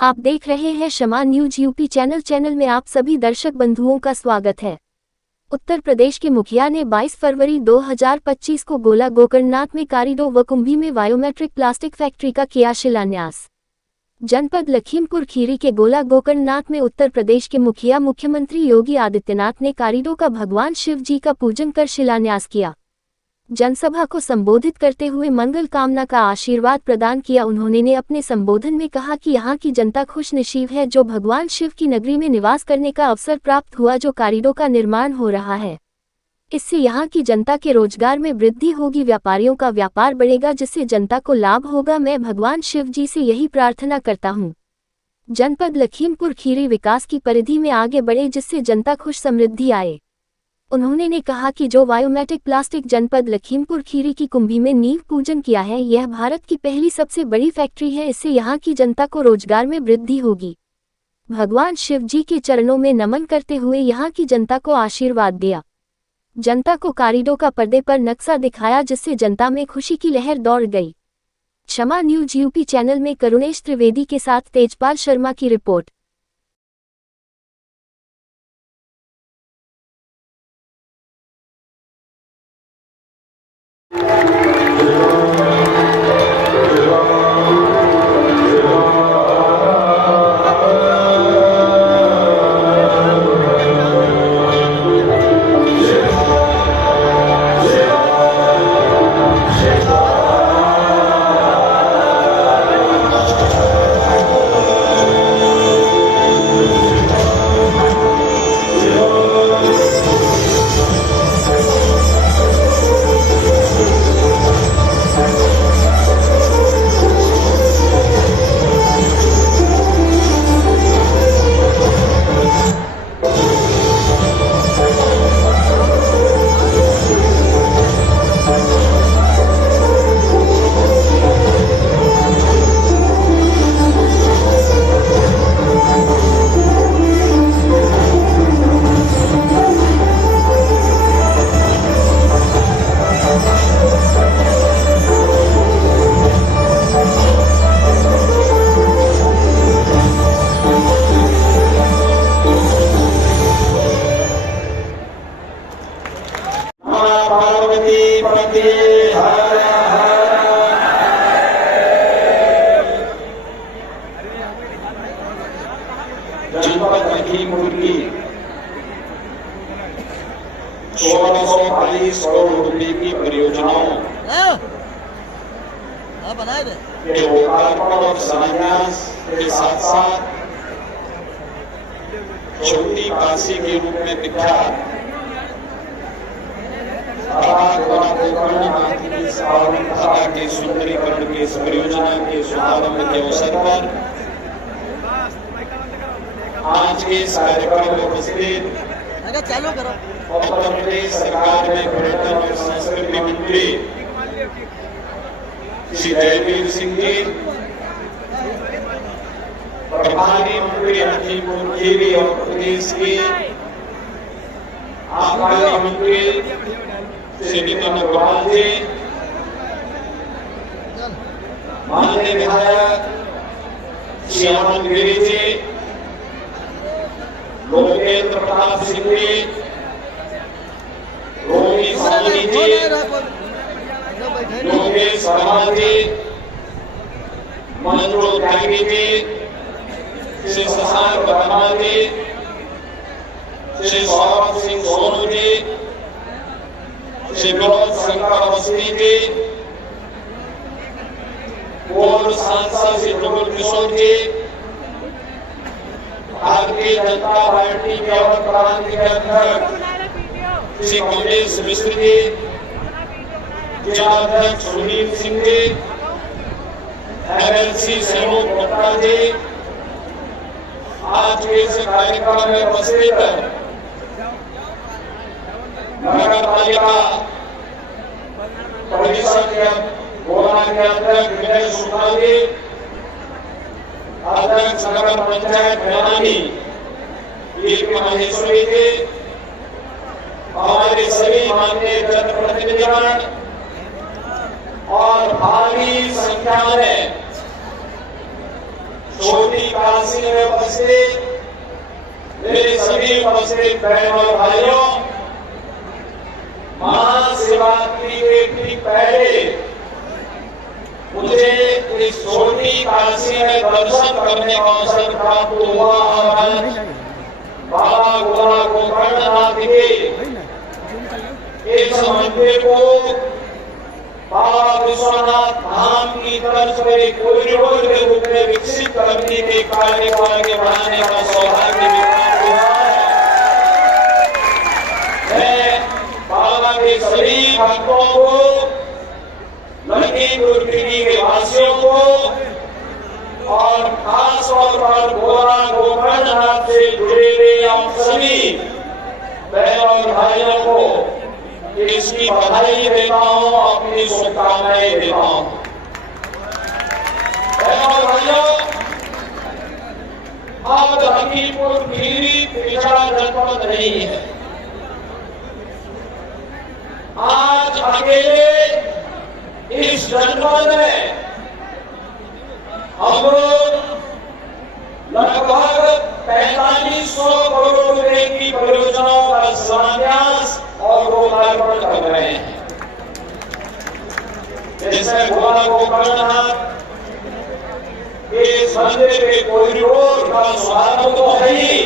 आप देख रहे हैं शमा न्यूज यूपी चैनल में आप सभी दर्शक बंधुओं का स्वागत है। उत्तर प्रदेश के मुखिया ने 22 फरवरी 2025 को गोला गोकर्णनाथ में कॉरिडोर व कुंभी में बायोमेट्रिक प्लास्टिक फैक्ट्री का किया शिलान्यास। जनपद लखीमपुर खीरी के गोला गोकर्णनाथ में उत्तर प्रदेश के मुखिया मुख्यमंत्री योगी आदित्यनाथ ने कॉरिडोर का भगवान शिव जी का पूजन कर शिलान्यास किया। जनसभा को संबोधित करते हुए मंगल कामना का आशीर्वाद प्रदान किया। उन्होंने अपने संबोधन में कहा कि यहाँ की जनता खुशनसीब है जो भगवान शिव की नगरी में निवास करने का अवसर प्राप्त हुआ। जो कॉरिडोर का निर्माण हो रहा है इससे यहाँ की जनता के रोजगार में वृद्धि होगी, व्यापारियों का व्यापार बढ़ेगा जिससे जनता को लाभ होगा। मैं भगवान शिव जी से यही प्रार्थना करता हूँ जनपद लखीमपुर खीरी विकास की परिधि में आगे बढ़े जिससे जनता खुश समृद्धि आए। उन्होंने कहा कि जो बायोमेट्रिक प्लास्टिक जनपद लखीमपुर खीरी की कुंभी में नींव पूजन किया है यह भारत की पहली सबसे बड़ी फैक्ट्री है। इससे यहाँ की जनता को रोजगार में वृद्धि होगी। भगवान शिव जी के चरणों में नमन करते हुए यहाँ की जनता को आशीर्वाद दिया। जनता को कॉरिडोर का पर्दे पर नक्शा दिखाया जिससे जनता में खुशी की लहर दौड़ गई। शमा न्यूज यूपी चैनल में करुणेश त्रिवेदी के साथ तेजपाल शर्मा की रिपोर्ट। जनपद लखीमपुर की 1640 करोड़ रुपए की परियोजनाओं के लोकार्पण और शिलान्यास के साथ साथ छोटी काशी के रूप में विख्यात के सुंदरीकरण के इस परियोजना के शुभारंभ के अवसर पर आज के इस कार्यक्रम में उपस्थित उत्तर प्रदेश सरकार में पर्यटन और संस्कृति मंत्री श्री जयवीर सिंह जी, प्रभारी मंत्री लखीमपुर खीरी और प्रदेश के आबकारी मंत्री श्री नितिन अग्रवाल जी, माननीय विधायक श्री अमन गिरी जी, लोकेंद्र प्रताप सिंह जी, रोहित साहनी जी, योगेश वर्मा जी, मनोज त्यागी जी, श्री शशांक वर्मा जी, श्री सौरभ सिंह सोनू जी, श्री विनोद शंकर अवस्थी जी, पूर्व सांसद श्री जुगल किशोर जी, भारतीय जनता पार्टी के अवर प्रांत के अध्यक्ष श्री कमलेश मिश्र जी, जिलाध्यक्ष सुनील सिंह जी, एमएलसी सेनू गुप्ता जी, आज के इस कार्यक्रम में उपस्थित नगर पालिका परिषद के गोला के अध्यक्ष विजय शुक्ला जी, अध्यक्ष नगर पंचायत मैदानी महेश्वरी जी, हमारे सभी माननीय जनप्रतिनिधिगण और भारी संख्या में छोटी काशी में उपस्थित मेरे सभी उपस्थित बहनों और भाइयों, महाशिवरात्रि के ठीक पहले मुझे इस छोटी काशी में दर्शन करने का अवसर प्राप्त हुआ और आज बाबा गोला गोकर्णनाथ के इस मंदिर को बाबा विश्वनाथ धाम की तरफ से एक कॉरिडोर के रूप में विकसित करने के कार्य को आगे बढ़ाने का सौभाग्य भी प्राप्त हुआ है। मैं बाबा के सभी भक्तों को, लखीमपुर खीरी के वासियों को और खास तौर पर गोला गोकर्णनाथ से जुड़े हुए हम सभी बहनों और भाइयों को इसकी बधाई देता हूं, अपनी शुभकामनाएं देता हूं। बहनों और भाइयों, अब लखीमपुर खीरी पिछड़ा जनपद नहीं है। आज अकेले इस जनपद में हम लोग लगभग 4500 करोड़ रुपए की परियोजनाओं का शिलान्यास और लोकार्पण कर रहे हैं। जैसे गोला गोकर्णनाथ इस मंदिर के कॉरिडोर का शुभारंभ तो है ही,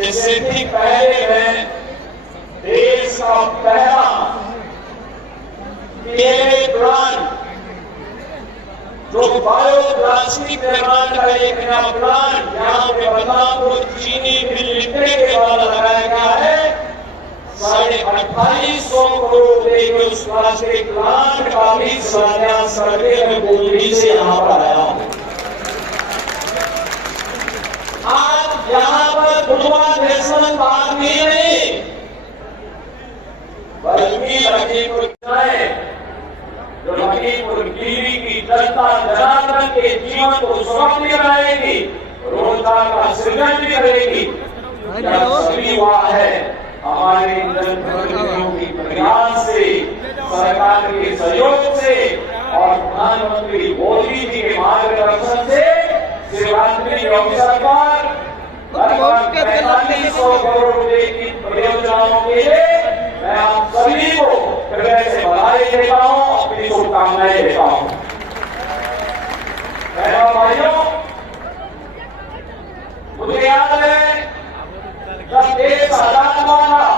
इससे ठीक पहले मैं देश का पहला पीएलए प्लान, जो बायो प्लास्टिक निर्माण का एक नया प्लान यहाँ पे बदलापुर चीनी मिल लिमिटेड के द्वारा लगाया गया है, 2850 करोड़ रुपए के उस प्लास्टिक प्लांट का भी शिलान्यास करके मैं बोलबी से यहाँ पर आया हूँ। आज यहाँ पर गुरुआ नेशनल पार्क ही नहीं, बल्कि लखीमपुर जो लखीमपुर खीरी की जनता जनार्दन के जीवन को सुरक्षित बनाएगी, रोजगार का सृजन भी करेगी, सभी हुआ है हमारे जनप्रतिनिधियों के प्रयास से, सरकार के सहयोग से और प्रधानमंत्री मोदी जी के मार्गदर्शन से शिवरात्रि के अवसर पर 4500 करोड़ रुपए की परियोजनाओं के लिए मैं आप सभी को हृदय से बधाई देता हूं, अपनी शुभकामनाएं देता हूं। बहनों भाइयों, मुझे याद है जब देश आजाद हुआ था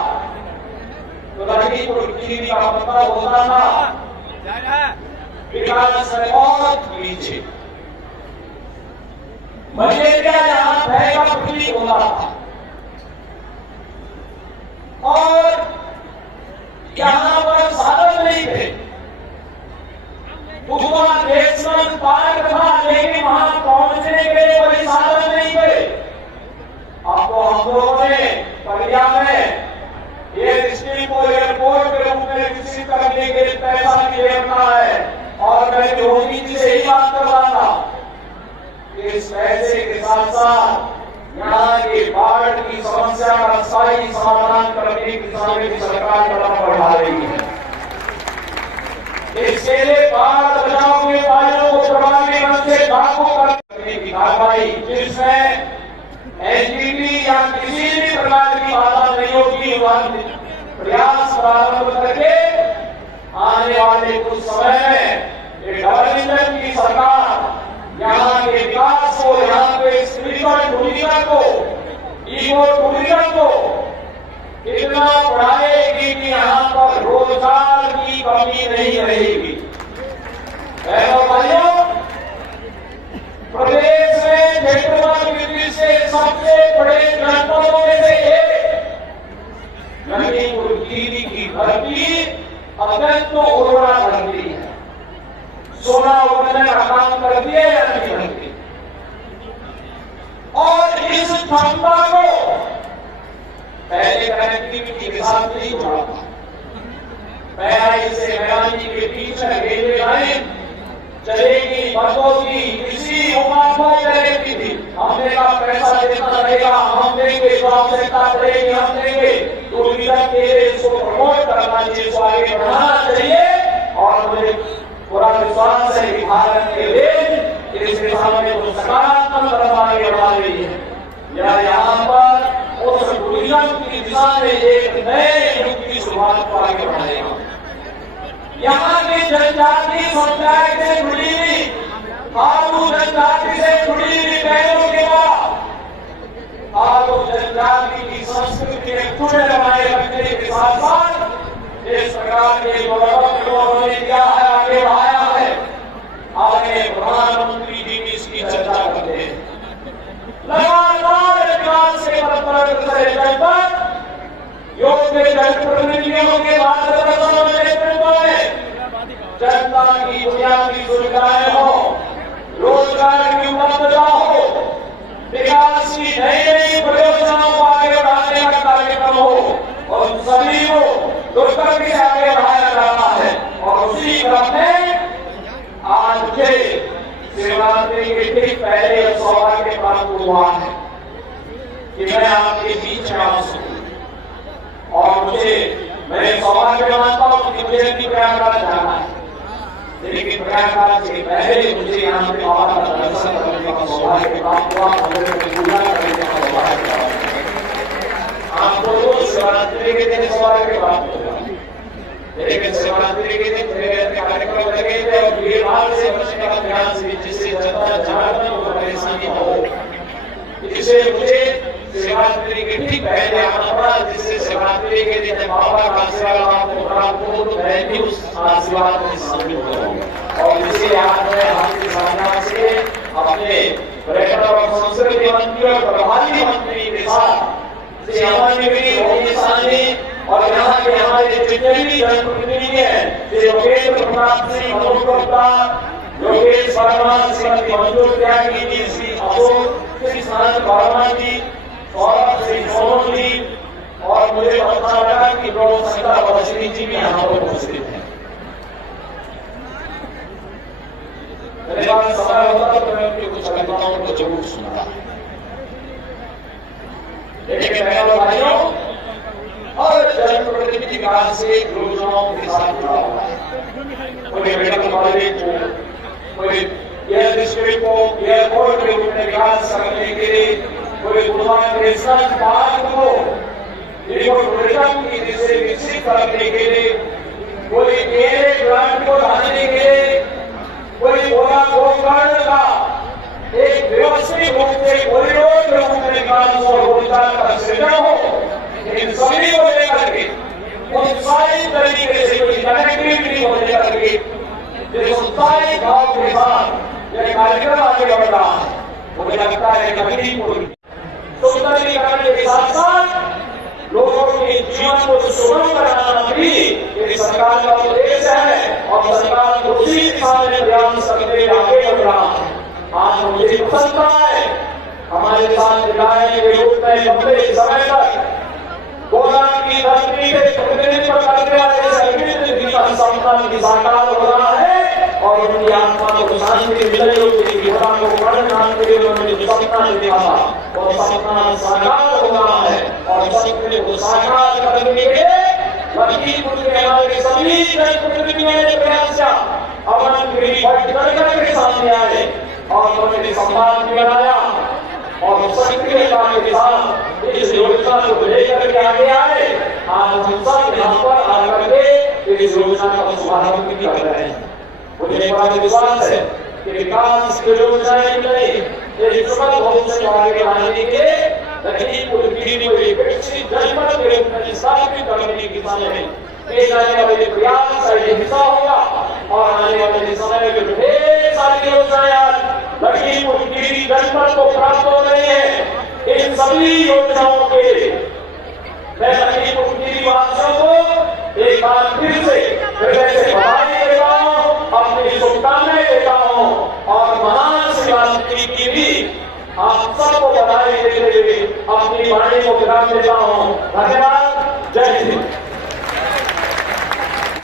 तो लखीमपुर खीरी का मतलब होता था विकास में बहुत पीछे, मलेरिया यहाँ फैला पृथ्वी होता था और यहाँ पर साधन नहीं थे। गुरुआ नेशनल पार्क था लेकिन वहां पहुंचने के लिए कोई साधन नहीं थे। अब तो हम लोगों ने परिया में ये स्टीम को एयरपोर्ट के रूप में विकसित करने के लिए पैसा भी रखा है और मैं योगी जी से ही बात कर रहा था। इस पैसे के साथ साथ यहाँ के बाढ़ की समस्या का स्थायी समाधान करने की दिशा में भी सरकार कदम बढ़ा रही है। इसके लिए बाढ़ बचाव के उपायों को प्रभावी ढंग से लागू करने की कार्रवाई, जिसमें एनजीटी या किसी भी प्रकार की बाधा नहीं होगी, प्रयास प्रारंभ करके आने वाले कुछ समय में ये डबल इंजन की सरकार यहाँ के विकास को, यहाँ के स्पिरिचुअल टूरिज्म को, इको टूरिज्म को इतना बढ़ाएगी कि यहाँ पर रोजगार की कमी नहीं रहेगी। बहनों भाइयों, प्रदेश में क्षेत्रफल की दृष्टि से सबसे बड़े जनपदों में से एक लखीमपुर खीरी की धरती अत्यंत उर्वरा धरती है। सोना उगने का काम करती है या नहीं करती? और इस क्षमता को पहले कनेक्टिविटी के साथ नहीं जोड़ा था। पहले से मैदानी के बीच में रेलवे लाइन चलेगी, बसों की किसी उम्र चलेगी थी। हमने का पैसा देना रहेगा, हम देंगे, जो आवश्यकता पड़ेगी हम देंगे। टूरिज्म के लिए इसको प्रमोट करना चाहिए, इसको आगे बढ़ाना चाहिए और मुझे पूरा विश्वास है कि भारत के लिए इस दिशा में जो सकारात्मक कदम आगे बढ़ा रही है, या यहाँ पर उस टूरिज्म की दिशा में एक नए युग की शुरुआत को आगे बढ़ाएगा। यहाँ की जनजाति समुदाय से जुड़ी आलू जनजाति से जुड़ी बहनों के बाद आलू जनजाति की संस्कृति के खुले बनाए रखने के साथ साथ इस प्रकार के जो उन्होंने किया है, आगे बढ़ाया है, आगे प्रधानमंत्री जी भी इसकी चर्चा करते हैं। लगातार विकास के पथ पर जनपद योग्य जनप्रतिनिधियों के मार्गदर्शन और नेतृत्व में जनता की बुनियादी सुविधाएं हो, रोजगार की उपलब्धता हो, विकास की नई नई परियोजनाओं को आगे बढ़ाने का कार्यक्रम हो, और उन सभी को दुर्गम से आगे बढ़ाया जाता है। और उसी क्रम में आज मुझे शिवरात्रि के ठीक पहले सौभाग्य प्राप्त हुआ है कि मैं आपके बीच में आ सकूं, और मैं सौभाग्य मानता हूं कि मुझे भी प्रयागराज जाना है, लेकिन प्रयागराज से पहले मुझे यहाँ पे बाबा का दर्शन करने का सौभाग्य प्राप्त हुआ, मंदिर में पूजा करने का सौभाग्य प्राप्त हुआ। आपको तो शिवरात्रि के दिन सौभाग्य प्राप्त होगा, लेकिन शिवरात्रि के दिन मेरे कार्यक्रम लगे थे और भीड़ भाड़ से बचने का प्रयास भी, जिससे जनता झारखंड को परेशानी हो, इसलिए मुझे शिवरात्रि के ठीक पहले आना पड़ा, जिससे शिवरात्रि के दिन बाबा का आशीर्वाद आपको प्राप्त हो, तो मैं भी उस आशीर्वाद में शामिल हूँ। और इसे आज मैं आपके सामने से अपने पर्यटन और संस्कृति मंत्री और प्रभारी मंत्री के साथ श्री अमरगिरी और यहाँ के हमारे जितने भी जनप्रतिनिधि हैं, श्री योगेंद्र प्रताप सिंह, मनोज गुप्ता, योगेश वर्मा, श्रीमती मंजूर त्यागी जी, श्री अशोक, श्री सानंद वर्मा जी, सौरभ सिंह सोनू जी, और मुझे पता लगा कि डॉक्टर संता बश्री जी भी यहाँ पर उपस्थित हैं। मेरे पास समय होता तो मैं उनकी कुछ कविताओं को जरूर सुनता, लेकिन बहनों भाइयों, और जनप्रतिनिधि विकास से योजनाओं के साथ जुड़ा हुआ है। कोई मेडिकल कॉलेज को, कोई एयर डिस्ट्रिक्ट को एयरपोर्ट के रूप में विकास करने के लिए, कोई गुरुवान पार्क को टूरिज्म की दिशा विकसित करने के लिए, कोई केले प्लांट को लाने के लिए, कोई गोला गोकर्ण का एक व्यवस्थित रूप से कॉरिडोर के रूप में विकास और रोजगार का सृजन हो, इन सभी को लेकर के उन सारी तरीके से कोई कनेक्टिविटी को लेकर के जिस सारे गांव के साथ यह कार्यक्रम आगे बढ़ रहा है, मुझे लगता है कभी कोई सुंदरीकरण के साथ साथ लोगों के जीवन को सुगम बनाना भी इस सरकार का उद्देश्य है, और सरकार को उसी दिशा में प्रयास करते आगे बढ़ रहा है। आज मुझे पसंद है हमारे साथ विधायक के रूप में लंबे समय तक गोला की धरती के प्रतिनिधित्व करने वाले संगीत जी का सपना भी साकार हो रहा है, और उनकी आत्मा को शांति मिल रही होगी। गोला को प्रण के लिए उन्होंने जो सपना देखा था, वो सपना साकार हो रहा है, और सपने को साकार करने के लिए लखीमपुर के हमारे सभी जनप्रतिनिधियों ने प्रयास किया। अमरगिरी भट्ट के सामने आए और उन्होंने सम्मान भी बनाया, और सक्रियता के साथ इस योजना को लेकर के आगे आए। आज हम सब यहाँ पर आकर के इस योजना का शुभारंभ भी कर रहे हैं। मुझे बड़ा विश्वास है कि विकास की योजनाएं नहीं, एक सुखद भविष्य को आगे बढ़ाने के लखीमपुर खीरी को एक विकसित जनपद के रूप में स्थापित करने की दिशा में किए जाने वाले प्रयास का ये हिस्सा होगा, और आने वाले समय में ढेर सारी योजनाएं आज लखीमपुर खीरी जनपद को प्राप्त हो रही है। इन सभी योजनाओं के मैं लखीमपुर खीरी वासियों को एक बार फिर से हृदय से बधाई देता हूँ, अपनी शुभकामनाएं देता हूँ, और महान शिवरात्रि की भी आप सबको बधाई देते हुए अपनी वाणी को विराम देता हूँ। धन्यवाद। जय हिंद।